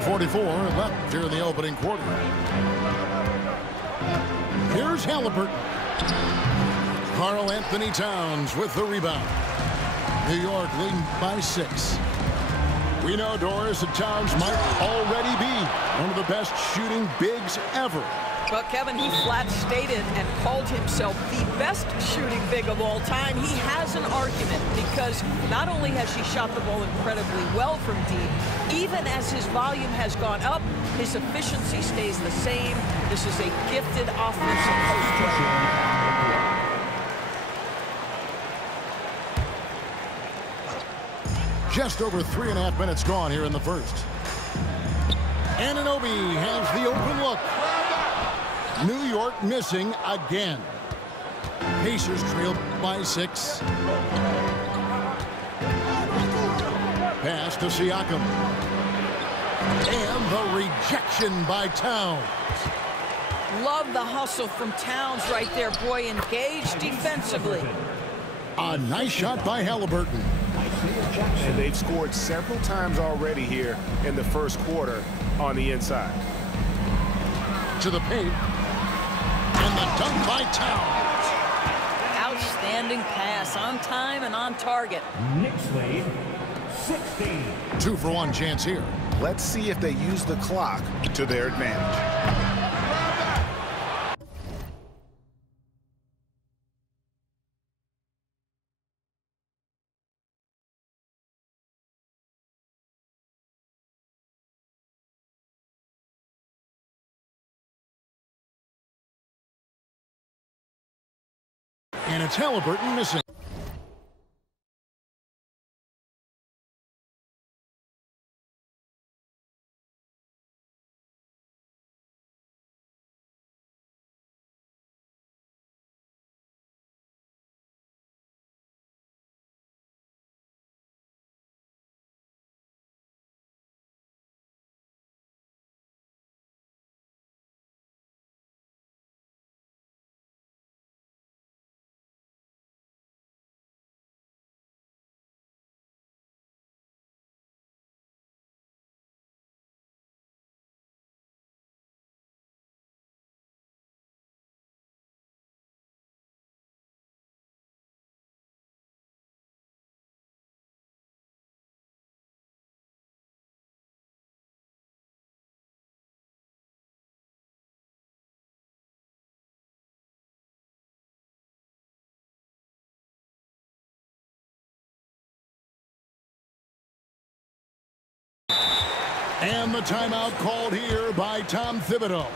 1:44 left here in the opening quarter. Here's Halliburton. Karl-Anthony Towns with the rebound. New York leading by 6. We know, Doris, that Towns might already be one of the best shooting bigs ever. Well, Kevin, he flat stated and called himself the best shooting big of all time. He has an argument because not only has he shot the ball incredibly well from deep, even as his volume has gone up, his efficiency stays the same. This is a gifted offensive post player. Just over 3.5 minutes gone here in the first. Anunoby has the open look. New York missing again. Pacers trail by 6. Pass to Siakam. And the rejection by Towns. Love the hustle from Towns right there. Boy, engaged defensively. A nice shot by Halliburton. And they've scored several times already here in the first quarter on the inside. To the paint. And the dunk by Towns. Outstanding pass, on time and on target. Knicks lead 16. 2-for-1 chance here. Let's see if they use the clock to their advantage. And it's Halliburton missing. And the timeout called here by Tom Thibodeau.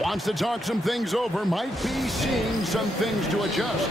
Wants to talk some things over, might be seeing some things to adjust.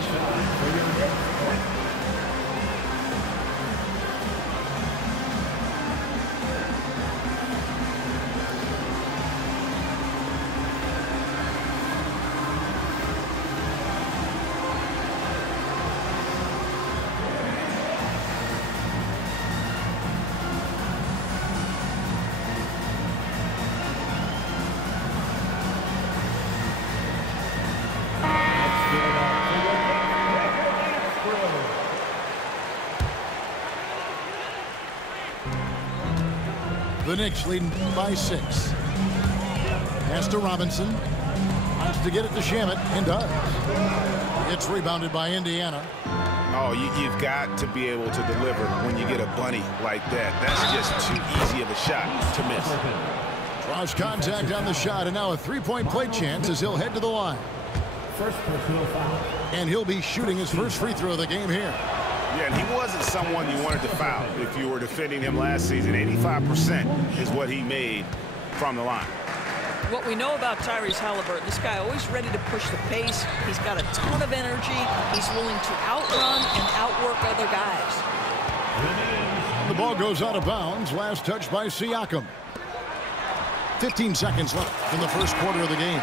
The Knicks leading by 6. Pass to Robinson. Wants to get it to Shamet, and does. It's rebounded by Indiana. Oh, you've got to be able to deliver when you get a bunny like that. That's just too easy of a shot to miss. Draws contact on the shot, and now a three-point play chance as he'll head to the line. First personal foul. And he'll be shooting his first free throw of the game here. Yeah, and he wasn't someone you wanted to foul if you were defending him last season. 85% is what he made from the line. What we know about Tyrese Halliburton, this guy always ready to push the pace. He's got a ton of energy. He's willing to outrun and outwork other guys. The ball goes out of bounds. Last touch by Siakam. 15 seconds left in the first quarter of the game.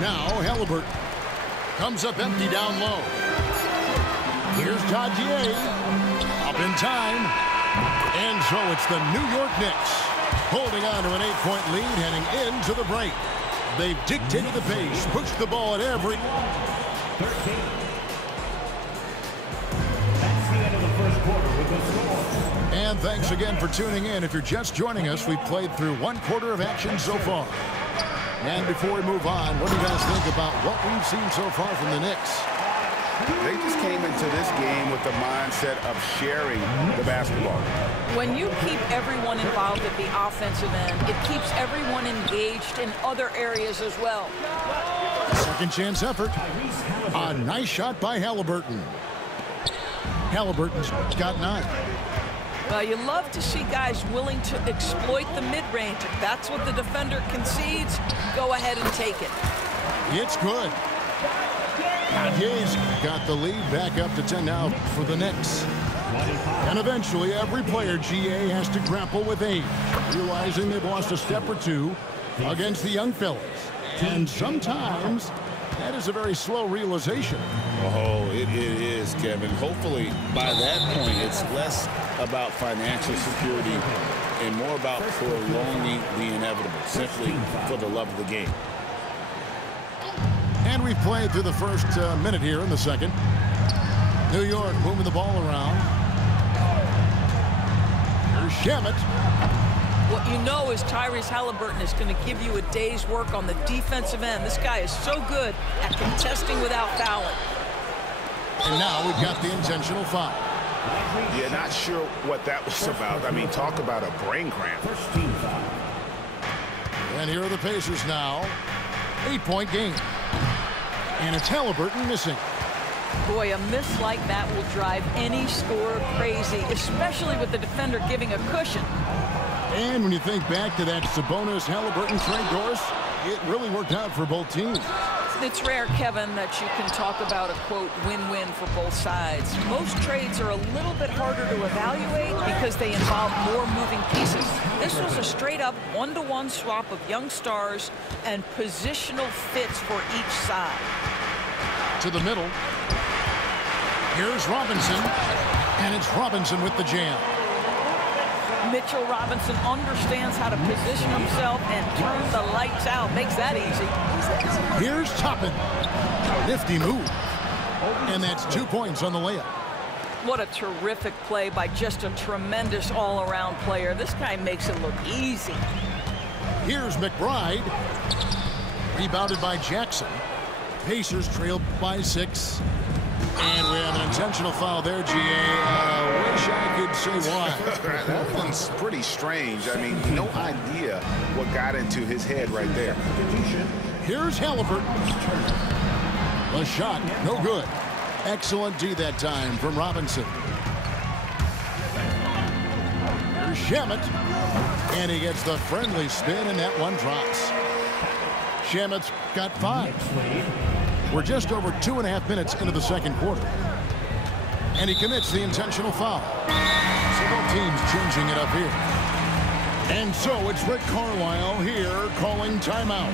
Now Halliburton comes up empty down low. Here's Dadier. Up in time. And so it's the New York Knicks holding on to an 8-point lead heading into the break. They've dictated the pace, pushed the ball at every... And thanks again for tuning in. If you're just joining us, we've played through 1/4 of action so far. And before we move on, what do you guys think about what we've seen so far from the Knicks? They just came into this game with the mindset of sharing the basketball. When you keep everyone involved at the offensive end, it keeps everyone engaged in other areas as well. Second chance effort. A nice shot by Halliburton. Halliburton's got 9. Well, you love to see guys willing to exploit the mid-range. If that's what the defender concedes, go ahead and take it. It's good. Hayes got the lead back up to 10 now for the Knicks. And eventually, every player, GA, has to grapple with age, realizing they've lost a step or two against the young fellas. And sometimes that is a very slow realization. Oh, it is, Kevin. Hopefully, by that point, it's less about financial security and more about prolonging the inevitable, simply for the love of the game. And we've played through the first minute here in the second. New York moving the ball around. Here's Shamet. What you know is Tyrese Halliburton is going to give you a day's work on the defensive end. This guy is so good at contesting without fouling. And now we've got the intentional foul. Yeah, not sure what that was about. I mean, talk about a brain cramp. And here are the Pacers now. 8-point game. And it's Halliburton missing. Boy, a miss like that will drive any scorer crazy, especially with the defender giving a cushion. And when you think back to that Sabonis-Halliburton trade, Doris, it really worked out for both teams. It's rare, Kevin, that you can talk about a, quote, win-win for both sides. Most trades are a little bit harder to evaluate because they involve more moving pieces. This was a straight-up one-to-one swap of young stars and positional fits for each side. To the middle. Here's Robinson. And it's Robinson with the jam. Mitchell Robinson understands how to position himself and turn the lights out. Makes that easy. Here's Toppin. Nifty move. And that's 2 points on the layup. What a terrific play by just a tremendous all-around player. This guy makes it look easy. Here's McBride. Rebounded by Jackson. Pacers trail by 6. And we have an intentional foul there, GA. Wish I could say why. That one's pretty strange. I mean, no idea what got into his head right there. Here's Halliburton. A shot, no good. Excellent D that time from Robinson. Here's Shamet. And he gets the friendly spin, and that one drops. Shamet's got 5. We're just over 2.5 minutes into the second quarter. And he commits the intentional foul. So both teams changing it up here. And so it's Rick Carlisle here calling timeout.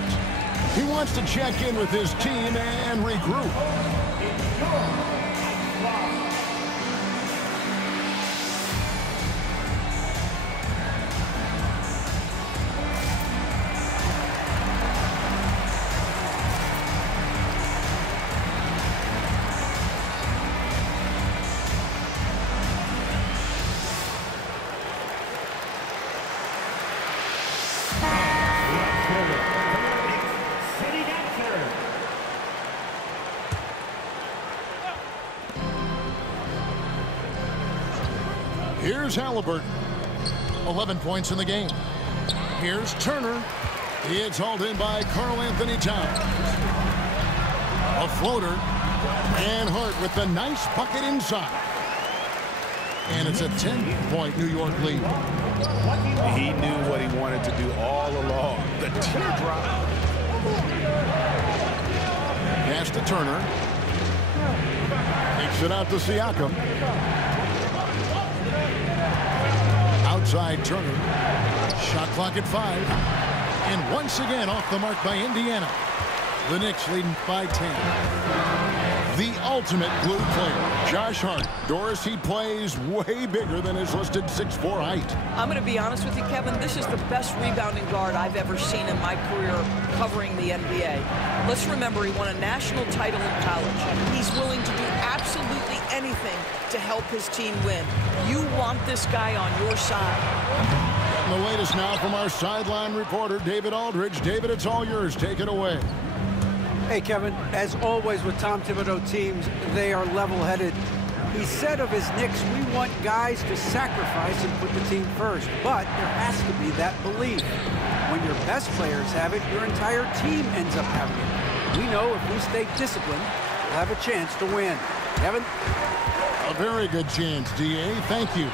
He wants to check in with his team and regroup. Here's Halliburton. 11 points in the game. Here's Turner. It's hauled in by Karl-Anthony Towns. A floater. And Hart with the nice bucket inside. And it's a 10-point New York lead. He knew what he wanted to do all along. The teardrop. Pass to Turner. Takes it out to Siakam. Outside Turner. Shot clock at 5. And once again off the mark by Indiana. The Knicks leading by 10. The ultimate blue player, Josh Hart. Doris, he plays way bigger than his listed 6'4" height. I'm going to be honest with you, Kevin. This is the best rebounding guard I've ever seen in my career covering the NBA. Let's remember, he won a national title in college. He's willing to do absolutely anything to help his team win. You want want this guy on your side. The latest now from our sideline reporter, David Aldridge. David, it's all yours. Take it away. Hey, Kevin, as always with Tom Thibodeau teams, they are level-headed. He said of his Knicks, we want guys to sacrifice and put the team first. But there has to be that belief. When your best players have it, your entire team ends up having it. We know if we stay disciplined, we'll have a chance to win. Kevin? A very good chance, D.A. Thank you.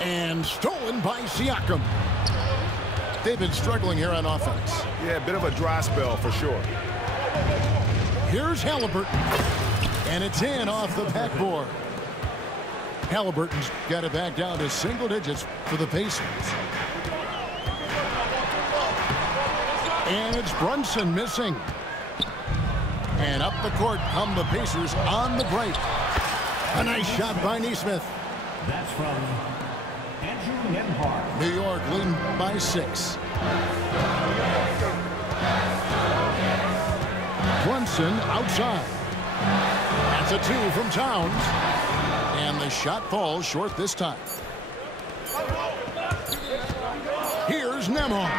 And stolen by Siakam. They've been struggling here on offense. Yeah, a bit of a dry spell for sure. Here's Halliburton. And it's in off the backboard. Halliburton's got it back down to single digits for the Pacers. And it's Brunson missing. And up the court come the Pacers on the break. A nice shot by Nesmith. That's from Andrew Nembhard. New York leading by 6. Brunson outside. That's a 2 from Towns. And the shot falls short this time. Here's Nembhard.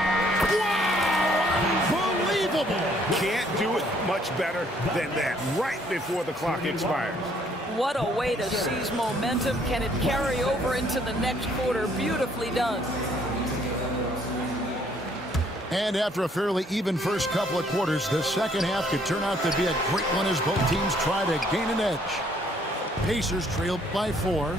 Wow! Unbelievable! Can't do it much better than that right before the clock expires. What a way to seize momentum. Can it carry over into the next quarter? Beautifully done. And after a fairly even first couple of quarters, the second half could turn out to be a great one as both teams try to gain an edge. Pacers trailed by 4.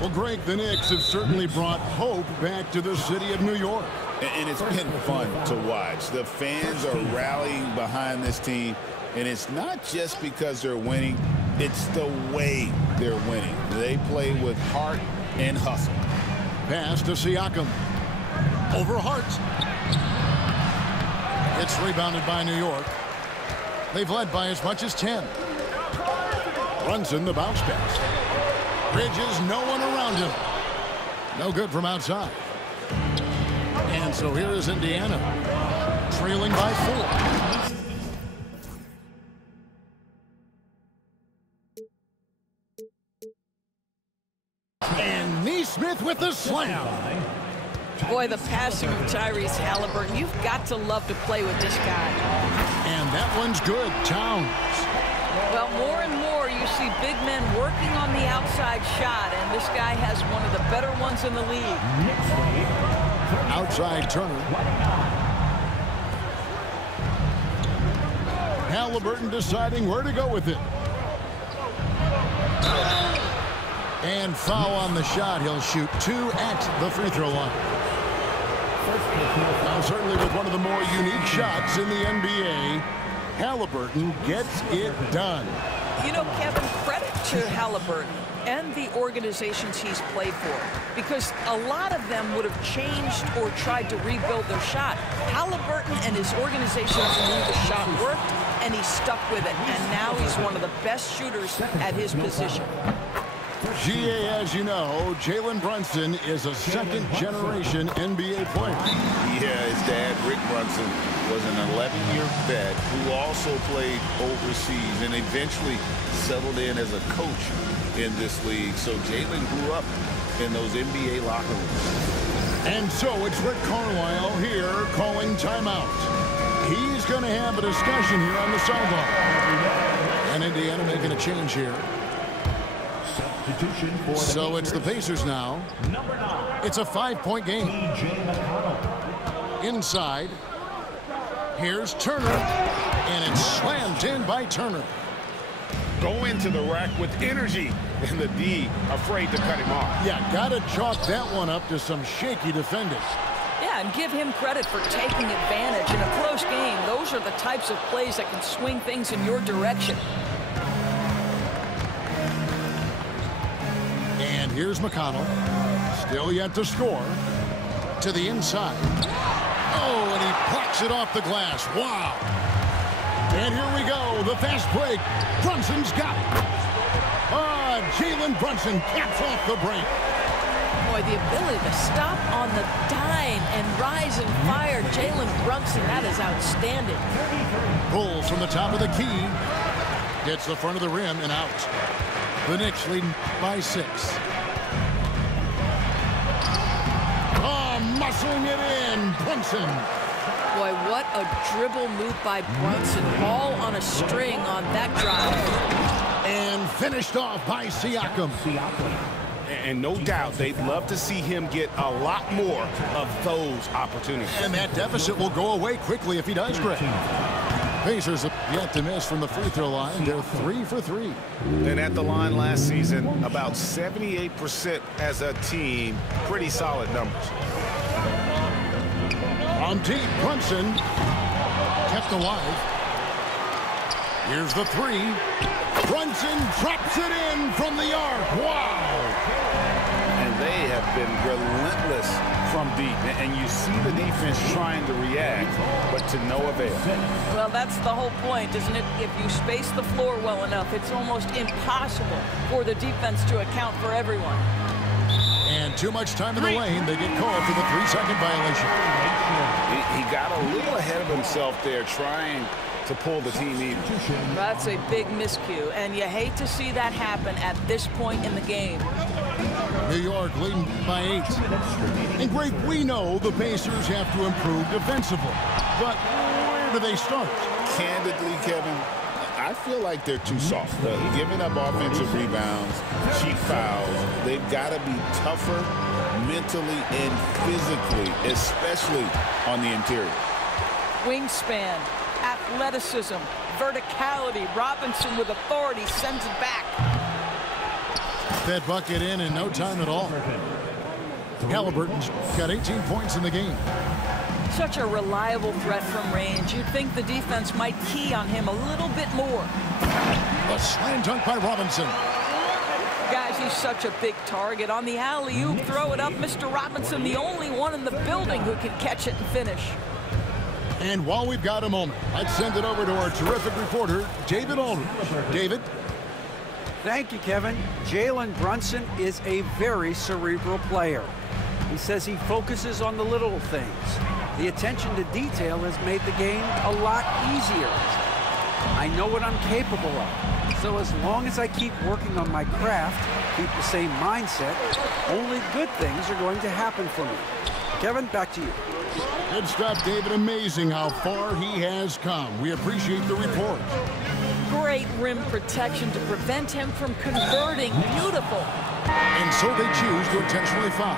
Well, Greg, the Knicks have certainly brought hope back to the city of New York. And it's been fun to watch. The fans are rallying behind this team. And it's not just because they're winning. It's the way they're winning. They play with heart and hustle. Pass to Siakam. Over Hart. It's rebounded by New York. They've led by as much as 10. Brunson, the bounce pass. Bridges, no one around him. No good from outside. And so here is Indiana, trailing by 4. And Nesmith with the slam. Boy, the passing of Tyrese Halliburton. You've got to love to play with this guy. And that one's good. Towns. Well, more and more you see big men working on the outside shot, and this guy has one of the better ones in the league. Outside Turner. Halliburton deciding where to go with it. And foul on the shot. He'll shoot 2 at the free throw line. Now, certainly with one of the more unique shots in the NBA, Halliburton gets it done. You know, Kevin, credit to Halliburton and the organizations he's played for, because a lot of them would have changed or tried to rebuild their shot. Halliburton and his organization knew the shot worked, and he stuck with it. And now he's one of the best shooters at his position. GA, as you know, Jalen Brunson is a second-generation NBA player. Yeah, his dad, Rick Brunson, was an 11-year vet who also played overseas and eventually settled in as a coach in this league. So Jalen grew up in those NBA locker rooms. And so it's Rick Carlisle here calling timeout. He's going to have a discussion here on the sideline. And Indiana making a change here. So it's the Pacers now. It's a 5-point game. Inside. Here's Turner. And it's slammed in by Turner. Go into the rack with energy. And the D afraid to cut him off. Yeah, got to chalk that one up to some shaky defending. Yeah, and give him credit for taking advantage. In a close game, those are the types of plays that can swing things in your direction. And here's McConnell. Still yet to score. To the inside. Oh, and he plucks it off the glass. Wow. And here we go. The fast break. Brunson's got it. Jalen Brunson caps off the break. Boy, the ability to stop on the dime and rise and fire. Jalen Brunson, that is outstanding. Pulls from the top of the key. Gets the front of the rim and out. The Knicks leading by 6. tossing it in. Brunson. Boy, what a dribble move by Brunson. All on a string on that drive. And finished off by Siakam. And no doubt they'd love to see him get a lot more of those opportunities. And that deficit will go away quickly if he does, Greg. Pacers have yet to miss from the free throw line. They're 3 for 3. And at the line last season, about 78% as a team. Pretty solid numbers. On deep, Brunson kept alive. Here's the three. Brunson drops it in from the arc. Wow! And they have been relentless from deep. And you see the defense trying to react, but to no avail. Well, that's the whole point, isn't it? If you space the floor well enough, it's almost impossible for the defense to account for everyone. And too much time in the lane. They get called for the 3-second violation. He got a little ahead of himself there trying to pull the team even. That's a big miscue, and you hate to see that happen at this point in the game. New York leading by 8. And Greg, we know the Pacers have to improve defensively. But where do they start? Candidly, Kevin, I feel like they're too soft. Giving up offensive rebounds, cheap fouls. They've got to be tougher mentally and physically, especially on the interior. Wingspan, athleticism, verticality. Robinson with authority sends it back. That bucket in no time at all. Halliburton's got 18 points in the game. Such a reliable threat from range. You'd think the defense might key on him a little bit more. A slam dunk by Robinson. Guys, he's such a big target. On the alley-oop, throw it up. Mr. Robinson, the only one in the building who can catch it and finish. And while we've got a moment, let's send it over to our terrific reporter, David Aldridge. David? Thank you, Kevin. Jalen Brunson is a very cerebral player. He says he focuses on the little things. The attention to detail has made the game a lot easier. I know what I'm capable of. So as long as I keep working on my craft, keep the same mindset, only good things are going to happen for me. Kevin, back to you. Good stuff, David. Amazing how far he has come. We appreciate the report. Great rim protection to prevent him from converting. Beautiful. And so they choose to intentionally foul.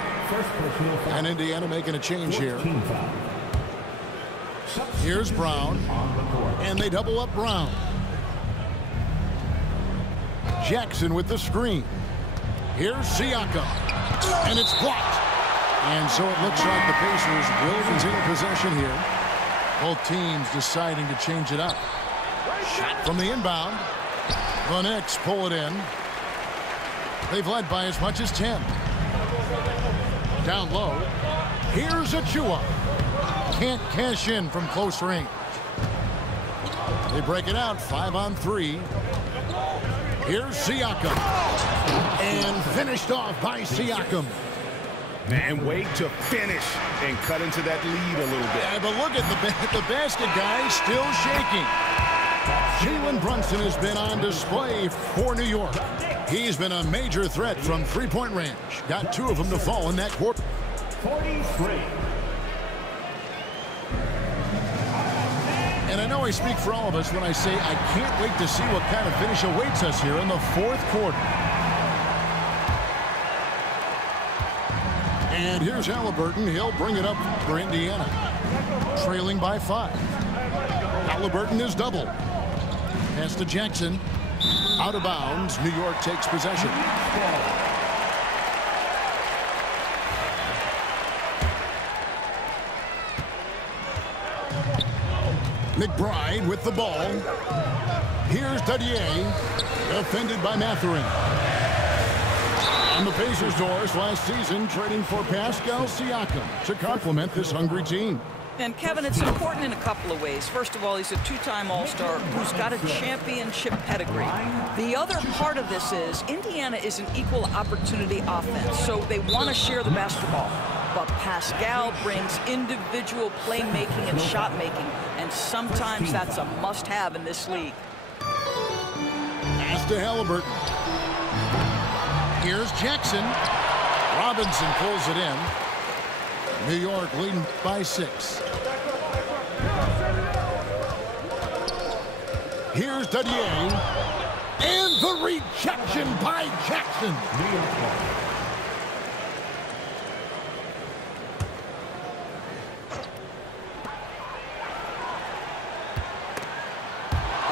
And Indiana making a change here. Here's Brown. And they double up Brown. Jackson with the screen. Here's Siakam. And it's blocked. And so it looks like the Pacers will retain possession here. Both teams deciding to change it up. Shot from the inbound. The Knicks pull it in. They've led by as much as 10. Down low. Here's Achua. Can't cash in from close range. They break it out 5-on-3. Here's Siakam. And finished off by Siakam. And wait to finish and cut into that lead a little bit. Yeah, but look at the basket guy still shaking. Jalen Brunson has been on display for New York. He's been a major threat from three-point range. Got 2 of them to fall in that quarter. 43. And I know I speak for all of us when I say I can't wait to see what kind of finish awaits us here in the 4th quarter. And here's Halliburton. He'll bring it up for Indiana. Trailing by 5. Halliburton is doubled. Pass to Jackson. Out of bounds. New York takes possession. McBride with the ball. Here's Dadier. Defended by Mathurin. On the Pacers' doors last season, trading for Pascal Siakam to complement this hungry team. And Kevin, it's important in a couple of ways. First of all, he's a 2-time All-Star who's got a championship pedigree. The other part of this is Indiana is an equal opportunity offense, so they want to share the basketball. But Pascal brings individual playmaking and shot making, and sometimes that's a must-have in this league. Pass to Halliburton. Here's Jackson. Robinson pulls it in. New York leading by 6. Here's Dadier. And the rejection by Jackson.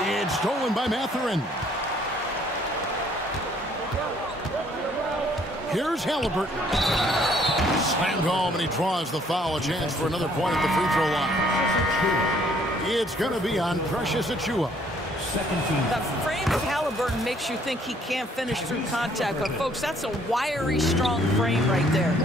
It's stolen by Mathurin. Here's Halliburton. Slammed home, and he draws the foul. A chance for another point at the free throw line. It's going to be on Precious Achiuwa. The frame of Halliburton makes you think he can't finish through contact, but folks, that's a wiry, strong frame right there.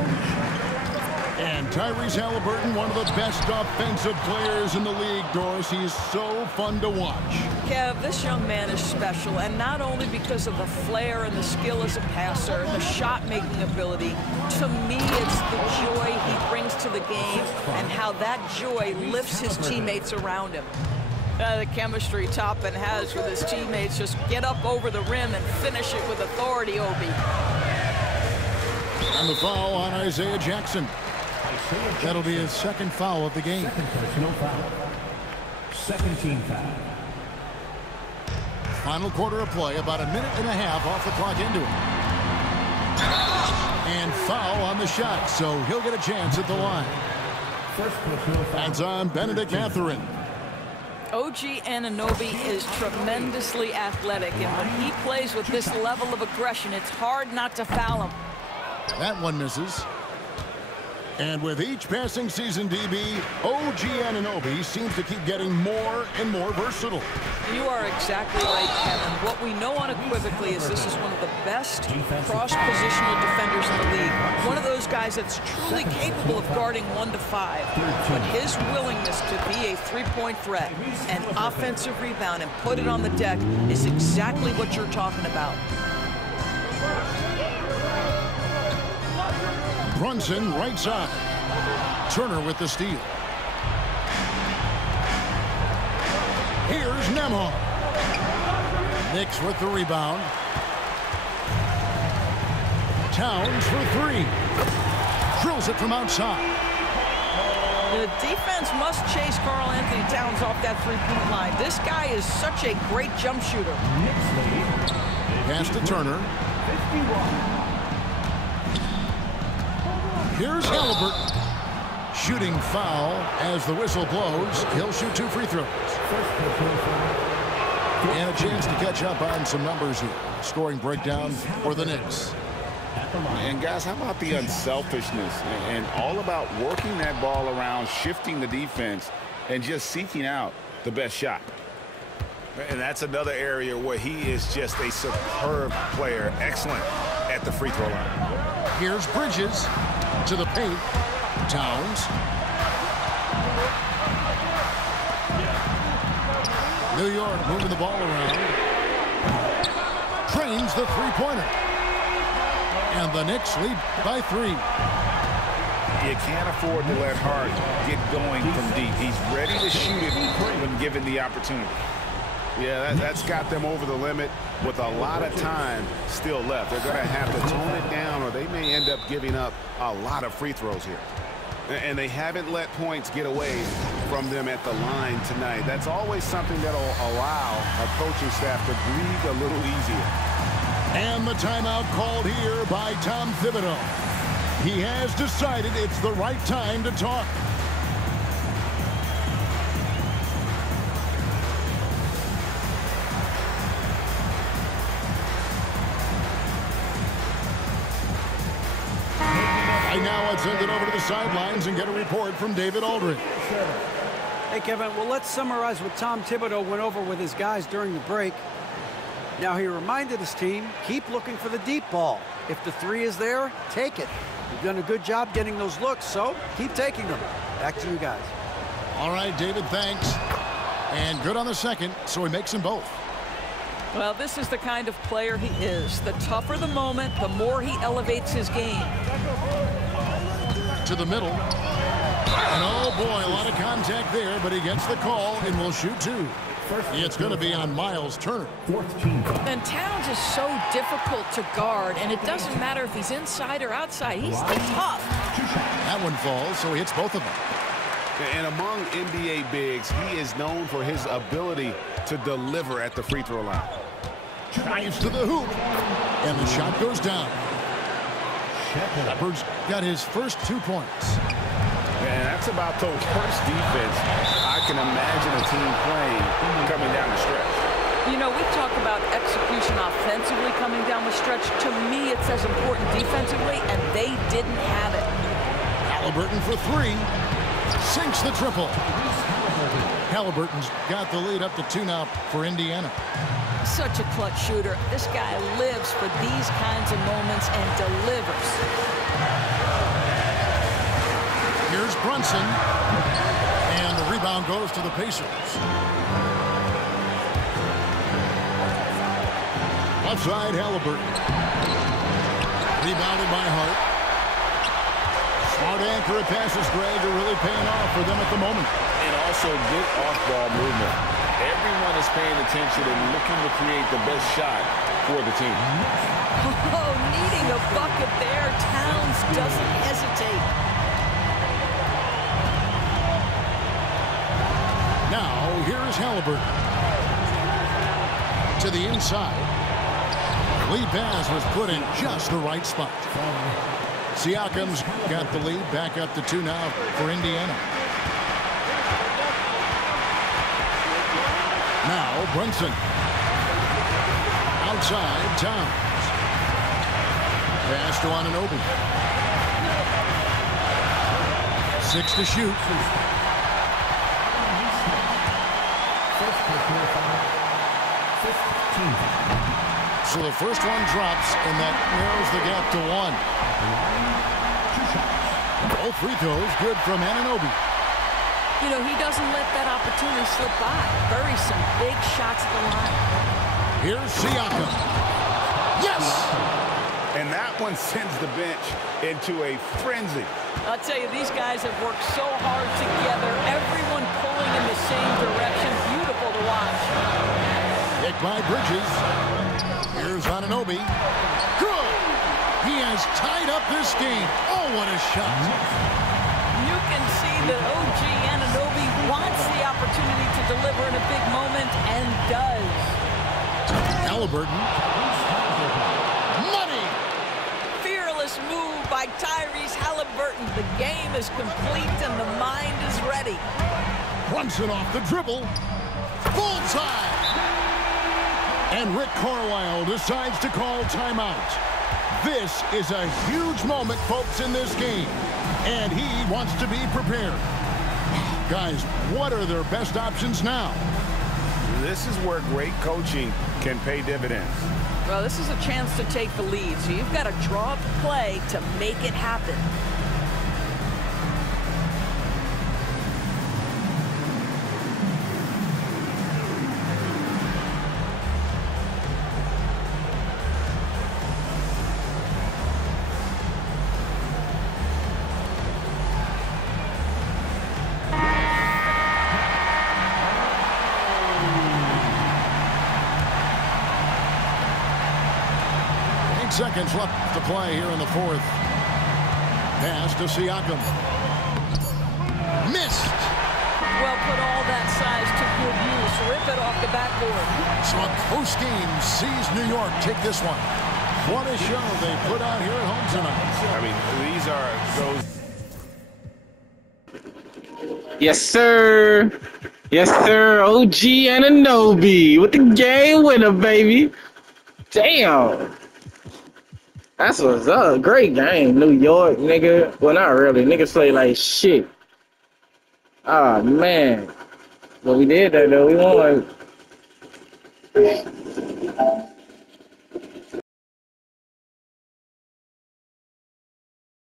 And Tyrese Halliburton, one of the best offensive players in the league, Doris. He's so fun to watch. Kev, this young man is special, and not only because of the flair and the skill as a passer, the shot-making ability. To me, it's the joy he brings to the game and how that joy lifts his teammates around him. The chemistry Toppin has with his teammates. Just get up over the rim and finish it with authority, Obi. And the foul on Isaiah Jackson. That'll be his second foul of the game. Second personal foul. Second team foul. Final quarter of play, about a minute and a half off the clock into it. And foul on the shot, so he'll get a chance at the line. First personal foul. That's on Benedict Mathurin. OG Anunoby is tremendously athletic, and when he plays with this level of aggression, it's hard not to foul him. That one misses. And with each passing season, DB, OG Anunoby seems to keep getting more and more versatile. You are exactly right, Kevin. What we know unequivocally is this is one of the best cross-positional defenders in the league. One of those guys that's truly capable of guarding 1 to 5. But his willingness to be a three-point threat, an offensive rebound, and put it on the deck is exactly what you're talking about. Brunson right side. Turner with the steal. Here's Nembhard. Knicks with the rebound. Towns for 3. Drills it from outside. The defense must chase Karl-Anthony Towns off that three-point line. This guy is such a great jump shooter. Pass to Turner. 51. Here's Halliburton. Shooting foul as the whistle blows. He'll shoot 2 free throws. And a chance to catch up on some numbers here. Scoring breakdown for the Knicks. And guys, how about the unselfishness and all about working that ball around, shifting the defense, and just seeking out the best shot. And that's another area where he is just a superb player. Excellent at the free throw line. Here's Bridges to the paint. Towns. New York moving the ball around. Trains the three-pointer. And the Knicks lead by 3. You can't afford to let Hart get going from deep. He's ready to shoot it when given the opportunity. Yeah, that's got them over the limit with a lot of time still left. They're going to have to tone it down, or they may end up giving up a lot of free throws here. And they haven't let points get away from them at the line tonight. That's always something that will allow a coaching staff to breathe a little easier. And the timeout called here by Tom Thibodeau. He has decided it's the right time to talk. Right now, let's send it over to the sidelines and get a report from David Aldridge. Hey, Kevin, well, let's summarize what Tom Thibodeau went over with his guys during the break. Now, he reminded his team, keep looking for the deep ball. If the 3 is there, take it. You've done a good job getting those looks, so keep taking them. Back to you guys. All right, David, thanks. And good on the second, so he makes them both. Well, this is the kind of player he is. The tougher the moment, the more he elevates his game. To the middle. And oh boy, a lot of contact there, but he gets the call and will shoot 2. It's going to be on Miles Turner. And Towns is so difficult to guard, and it doesn't matter if he's inside or outside. He's tough. That one falls, so he hits both of them. And among NBA bigs, he is known for his ability to deliver at the free throw line. Drives to the hoop, and the shot goes down. Shepard's got his first 2 points. And that's about the worst defense I can imagine a team playing coming down the stretch. You know, we talk about execution offensively coming down the stretch. To me, it's as important defensively, and they didn't have it. Halliburton for 3. Sinks the triple. Halliburton's got the lead up to 2 now for Indiana. Such a clutch shooter. This guy lives for these kinds of moments and delivers. Here's Brunson. And the rebound goes to the Pacers. Outside Halliburton. Rebounded by Hart. Smart accurate passes, Greg, are really paying off for them at the moment. And also good off-ball movement. Everyone is paying attention and looking to create the best shot for the team. Oh, needing a bucket there. Towns doesn't hesitate. Now, here's Halliburton. To the inside. Lead pass was put in just the right spot. Siakam's got the lead. Back up to 2 now for Indiana. Now, Brunson. Outside, Towns. Pass to Anunoby. 6 to shoot. So the first one drops, and that narrows the gap to 1. Both free throws good from Anunoby. You know, he doesn't let that opportunity slip by. Buries some big shots at the line. Here's Siakam. Yes! And that one sends the bench into a frenzy. I'll tell you, these guys have worked so hard together. Everyone pulling in the same direction. Beautiful to watch. Picked by Bridges. Here's Anunoby. Good! He has tied up this game. Oh, what a shot. You can see that OG Anunoby wants the opportunity to deliver in a big moment and does. Halliburton. Money! Fearless move by Tyrese Halliburton. The game is complete and the mind is ready. Brunson off the dribble. Bullseye! And Rick Carlisle decides to call timeout. This is a huge moment, folks, in this game. And he wants to be prepared. Guys, what are their best options now? This is where great coaching can pay dividends. Well, this is a chance to take the lead, so you've got to draw up the play to make it happen. Seconds left to play here in the 4th. Pass to Siakam. Missed. Well, put all that size to good use. Rip it off the backboard. So a close game sees New York take this one. What a show they put on here at home tonight. I mean, these are those. Yes, sir. Yes, sir. OG Anunoby with the game winner, baby. Damn. That's what's up. Great game. New York, nigga. Well, not really. Niggas play like shit. Ah, man. But we did that, though. We won.